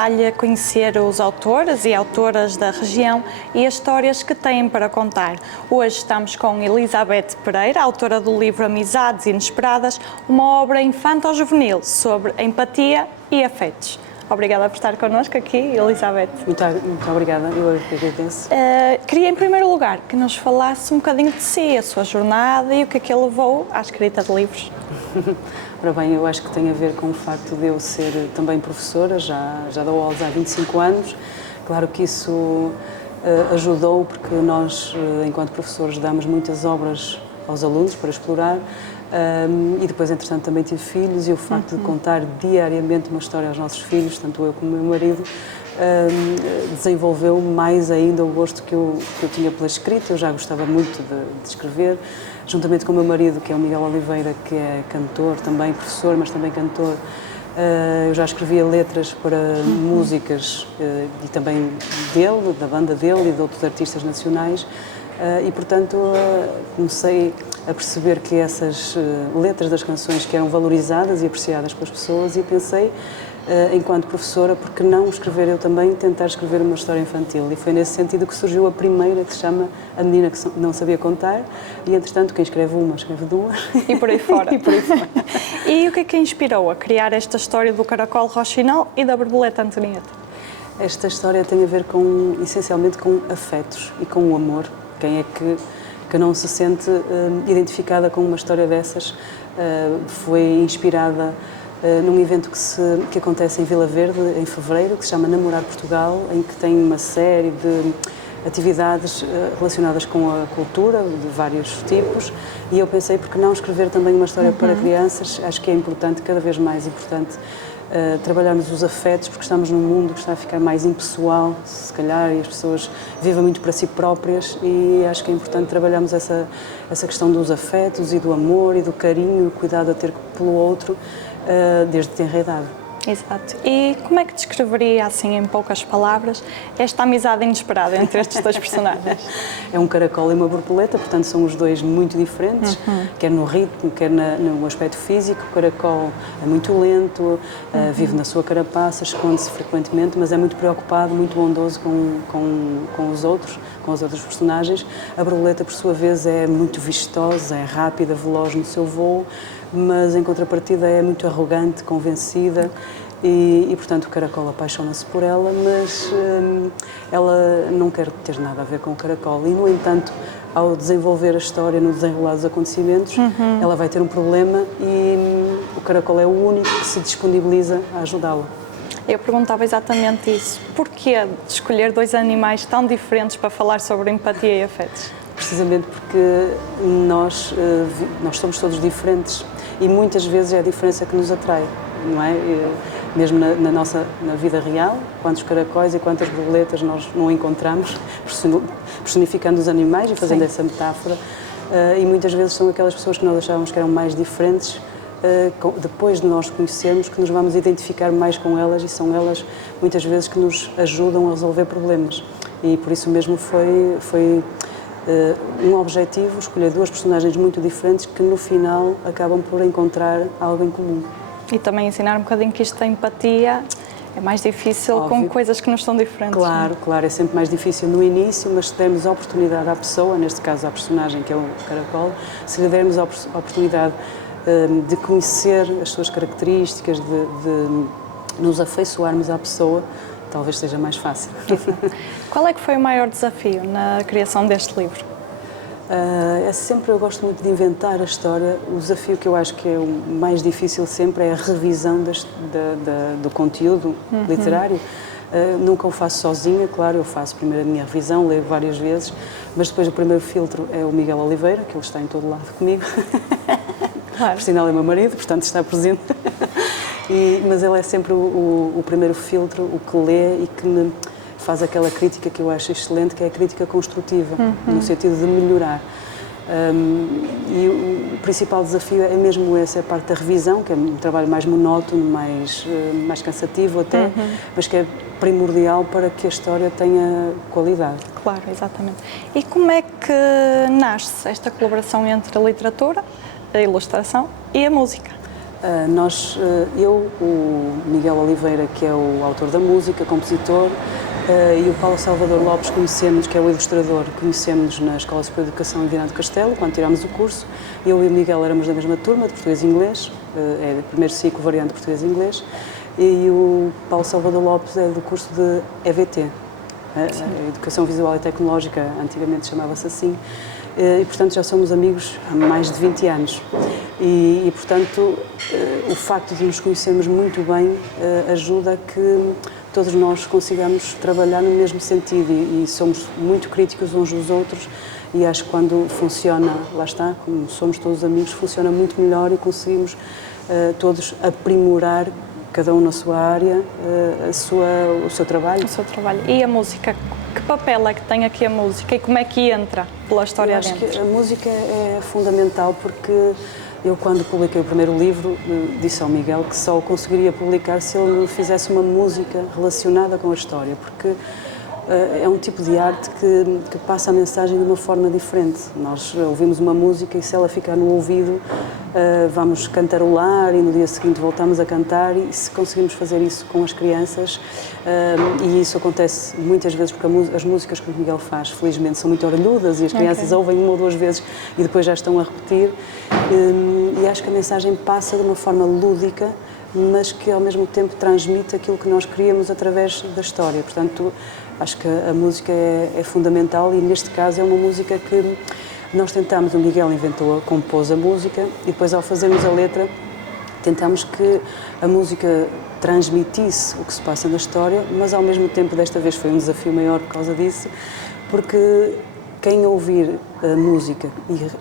dá-lhe a conhecer os autores e autoras da região e as histórias que têm para contar. Hoje estamos com Elizabeth Pereira, autora do livro Amizades Inesperadas, uma obra infanto-juvenil sobre empatia e afetos. Obrigada por estar connosco aqui, Elizabeth. Muito obrigada, eu agradeço. Queria, em primeiro lugar, que nos falasse um bocadinho de si, a sua jornada e o que é que a levou à escrita de livros. Ora bem, eu acho que tem a ver com o facto de eu ser também professora, já dou aulas há 25 anos. Claro que isso ajudou, porque nós, enquanto professores, damos muitas obras aos alunos para explorar. E depois, entretanto, também tive filhos e o facto de contar diariamente uma história aos nossos filhos, tanto eu como o meu marido, desenvolveu mais ainda o gosto que eu tinha pela escrita. Eu já gostava muito de escrever, juntamente com o meu marido, que é o Miguel Oliveira, que é cantor, também professor, mas também cantor. Eu já escrevia letras para músicas e também dele, da banda dele e de outros artistas nacionais. E, portanto, comecei a perceber que essas letras das canções que eram valorizadas e apreciadas pelas pessoas e pensei, enquanto professora, por que não escrever eu também, tentar escrever uma história infantil? E foi nesse sentido que surgiu a primeira, que se chama A Menina que Não Sabia Contar, e, entretanto, quem escreve uma, escreve duas. E por aí fora. E por aí fora. E o que inspirou a criar esta história do caracol roxinol e da borboleta Antonieta? Esta história tem a ver essencialmente com afetos e com o amor. Quem é que não se sente identificada com uma história dessas? Foi inspirada num evento que acontece em Vila Verde, em fevereiro, que se chama Namorar Portugal, em que tem uma série de atividades relacionadas com a cultura, de vários tipos, e eu pensei, por que não escrever também uma história para crianças? Acho que é importante, cada vez mais importante, trabalharmos os afetos, porque estamos num mundo que está a ficar mais impessoal, se calhar, e as pessoas vivem muito para si próprias, e acho que é importante trabalharmos essa questão dos afetos e do amor e do carinho, o cuidado a ter pelo outro, desde tenra idade. Exato. E como é que descreveria, assim, em poucas palavras, esta amizade inesperada entre estes dois personagens? É um caracol e uma borboleta, portanto são os dois muito diferentes, quer no ritmo, quer no aspecto físico. O caracol é muito lento, vive na sua carapaça, esconde-se frequentemente, mas é muito preocupado, muito bondoso com os outros, com os outros personagens. A borboleta, por sua vez, é muito vistosa, é rápida, veloz no seu voo, mas em contrapartida é muito arrogante, convencida e portanto o caracol apaixona-se por ela, mas ela não quer ter nada a ver com o caracol e, no entanto, ao desenvolver a história, no desenrolar dos acontecimentos, ela vai ter um problema e o caracol é o único que se disponibiliza a ajudá-la. Eu perguntava exatamente isso. Porquê de escolher dois animais tão diferentes para falar sobre empatia e afetos? Precisamente porque nós somos todos diferentes e muitas vezes é a diferença que nos atrai, não é? Mesmo na vida real, quantos caracóis e quantas borboletas nós não encontramos, personificando os animais e fazendo essa metáfora, e muitas vezes são aquelas pessoas que nós achávamos que eram mais diferentes, depois de nós conhecermos, que nos vamos identificar mais com elas, e são elas muitas vezes que nos ajudam a resolver problemas. E por isso mesmo foi um objetivo escolher duas personagens muito diferentes que no final acabam por encontrar algo em comum. E também ensinar um bocadinho que isto da empatia é mais difícil. Óbvio. Com coisas que nos são diferentes. Claro, claro, é sempre mais difícil no início, mas se dermos a oportunidade à pessoa, neste caso à personagem que é o caracol, se lhe dermos a oportunidade de conhecer as suas características, de nos afeiçoarmos à pessoa, talvez seja mais fácil. Qual é que foi o maior desafio na criação deste livro? Eu gosto muito de inventar a história. O desafio que eu acho que é o mais difícil sempre é a revisão do conteúdo literário. Nunca o faço sozinha, claro, eu faço primeiro a minha revisão, leio várias vezes, mas depois o primeiro filtro é o Miguel Oliveira, que ele está em todo lado comigo. Claro. Por sinal é meu marido, portanto está presente. Mas ele é sempre o primeiro filtro, o que lê e que me faz aquela crítica que eu acho excelente, que é a crítica construtiva, no sentido de melhorar. E o principal desafio é mesmo essa, a parte da revisão, que é um trabalho mais monótono, mais cansativo até, mas que é primordial para que a história tenha qualidade. Claro, exatamente. E como é que nasce esta colaboração entre a literatura, a ilustração e a música? Eu, o Miguel Oliveira, que é o autor da música, compositor, e o Paulo Salvador Lopes conhecemos, que é o ilustrador, conhecemos na Escola Superior de Educação em Viana do Castelo, quando tirámos o curso. Eu e o Miguel éramos da mesma turma, de português e inglês, é o primeiro ciclo variante português e inglês, e o Paulo Salvador Lopes é do curso de EVT, Educação Visual e Tecnológica, antigamente chamava-se assim, e portanto já somos amigos há mais de 20 anos. E portanto, o facto de nos conhecermos muito bem ajuda a que todos nós consigamos trabalhar no mesmo sentido e somos muito críticos uns dos outros e acho que quando funciona, lá está, como somos todos amigos, funciona muito melhor e conseguimos todos aprimorar, cada um na sua área, o seu trabalho. O seu trabalho. E a música? Que papel é que tem aqui a música e como é que entra pela história dentro? dentro? Acho que a música é fundamental porque eu, quando publiquei o primeiro livro, disse ao Miguel que só o conseguiria publicar se ele fizesse uma música relacionada com a história, porque é um tipo de arte que passa a mensagem de uma forma diferente. Nós ouvimos uma música e se ela ficar no ouvido, vamos cantarolar e no dia seguinte voltamos a cantar e se conseguimos fazer isso com as crianças, e isso acontece muitas vezes porque as músicas que o Miguel faz, felizmente, são muito orelhudas e as crianças ouvem uma ou duas vezes e depois já estão a repetir, e acho que a mensagem passa de uma forma lúdica, mas que ao mesmo tempo transmite aquilo que nós queríamos através da história. Portanto, acho que a música é fundamental e neste caso é uma música que nós tentamos, o Miguel compôs a música e depois ao fazermos a letra tentamos que a música transmitisse o que se passa na história, mas ao mesmo tempo desta vez foi um desafio maior por causa disso, porque quem ouvir a música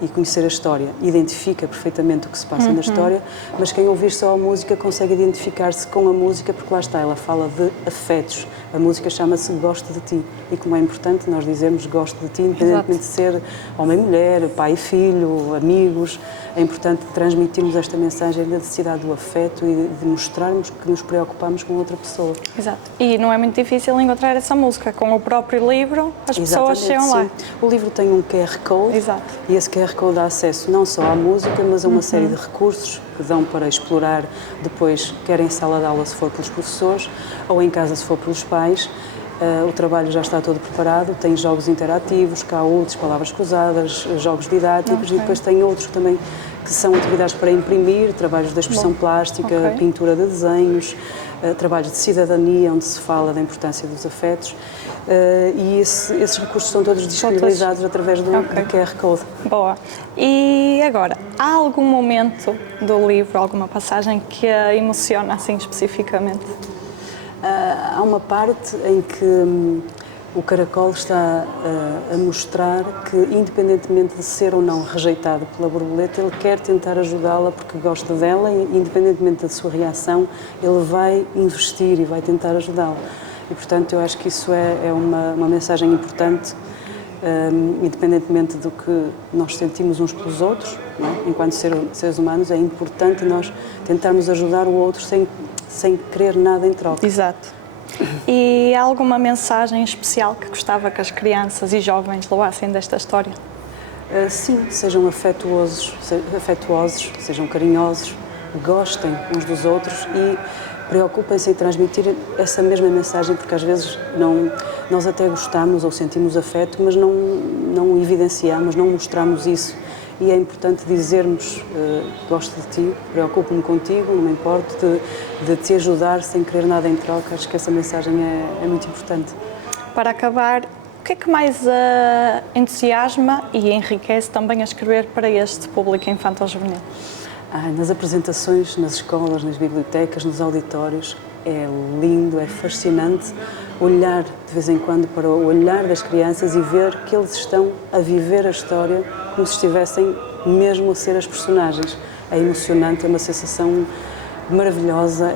e conhecer a história identifica perfeitamente o que se passa na história, mas quem ouvir só a música consegue identificar-se com a música porque lá está, ela fala de afetos. A música chama-se Gosto de Ti e como é importante nós dizermos Gosto de Ti, independentemente de ser homem e mulher, pai e filho, amigos, é importante transmitirmos esta mensagem da necessidade do afeto e de mostrarmos que nos preocupamos com outra pessoa. Exato. E não é muito difícil encontrar essa música. Com o próprio livro, as pessoas chegam lá. O livro tem um QR Code. Exato. E esse QR Code dá acesso não só à música, mas a uma série de recursos que dão para explorar depois, quer em sala de aula se for pelos professores, ou em casa se for pelos pais. O trabalho já está todo preparado, tem jogos interativos, causos, palavras cruzadas, jogos didáticos e depois tem outros também que são atividades para imprimir, trabalhos de expressão plástica, pintura de desenhos, trabalhos de cidadania, onde se fala da importância dos afetos, e esses recursos são todos disponibilizados através do QR Code. Boa. E agora, há algum momento do livro, alguma passagem que a emociona assim especificamente? Há uma parte em que o caracol está a mostrar que, independentemente de ser ou não rejeitado pela borboleta, ele quer tentar ajudá-la porque gosta dela e, independentemente da sua reação, ele vai investir e vai tentar ajudá-la. E, portanto, eu acho que isso é uma mensagem importante, independentemente do que nós sentimos uns pelos outros, não é? Enquanto seres humanos, é importante nós tentarmos ajudar o outro sem querer nada em troca. Exato. E há alguma mensagem especial que gostava que as crianças e jovens levassem desta história? Sim, sejam afetuosos, sejam carinhosos, gostem uns dos outros e preocupem-se em transmitir essa mesma mensagem, porque às vezes nós até gostamos ou sentimos afeto, mas não evidenciamos, não mostramos isso. E é importante dizermos, gosto de ti, preocupo-me contigo, não me importo de te ajudar sem querer nada em troca. Acho que essa mensagem é muito importante. Para acabar, o que é que mais entusiasma e enriquece também a escrever para este público infantil-juvenil? Nas apresentações, nas escolas, nas bibliotecas, nos auditórios, é lindo, é fascinante olhar de vez em quando para o olhar das crianças e ver que eles estão a viver a história como se estivessem mesmo a ser as personagens. É emocionante, é uma sensação maravilhosa,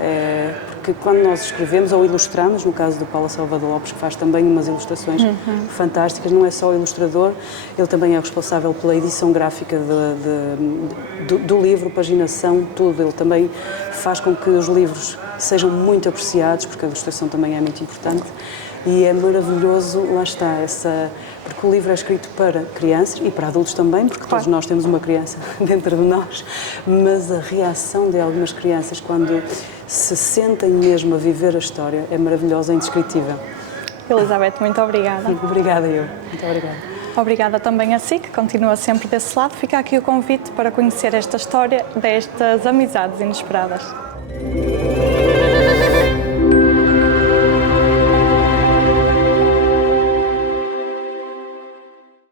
porque quando nós escrevemos ou ilustramos, no caso do Paulo Salvador Lopes, que faz também umas ilustrações fantásticas, não é só o ilustrador, ele também é responsável pela edição gráfica do livro, paginação, tudo. Ele também faz com que os livros sejam muito apreciados, porque a ilustração também é muito importante. E é maravilhoso, lá está, porque o livro é escrito para crianças e para adultos também, porque todos nós temos uma criança dentro de nós, mas a reação de algumas crianças quando se sentem mesmo a viver a história é maravilhosa, é indescritível. Elizabeth, muito obrigada. Obrigada eu, muito obrigada. Obrigada também a si, que continua sempre desse lado. Fica aqui o convite para conhecer esta história destas amizades inesperadas.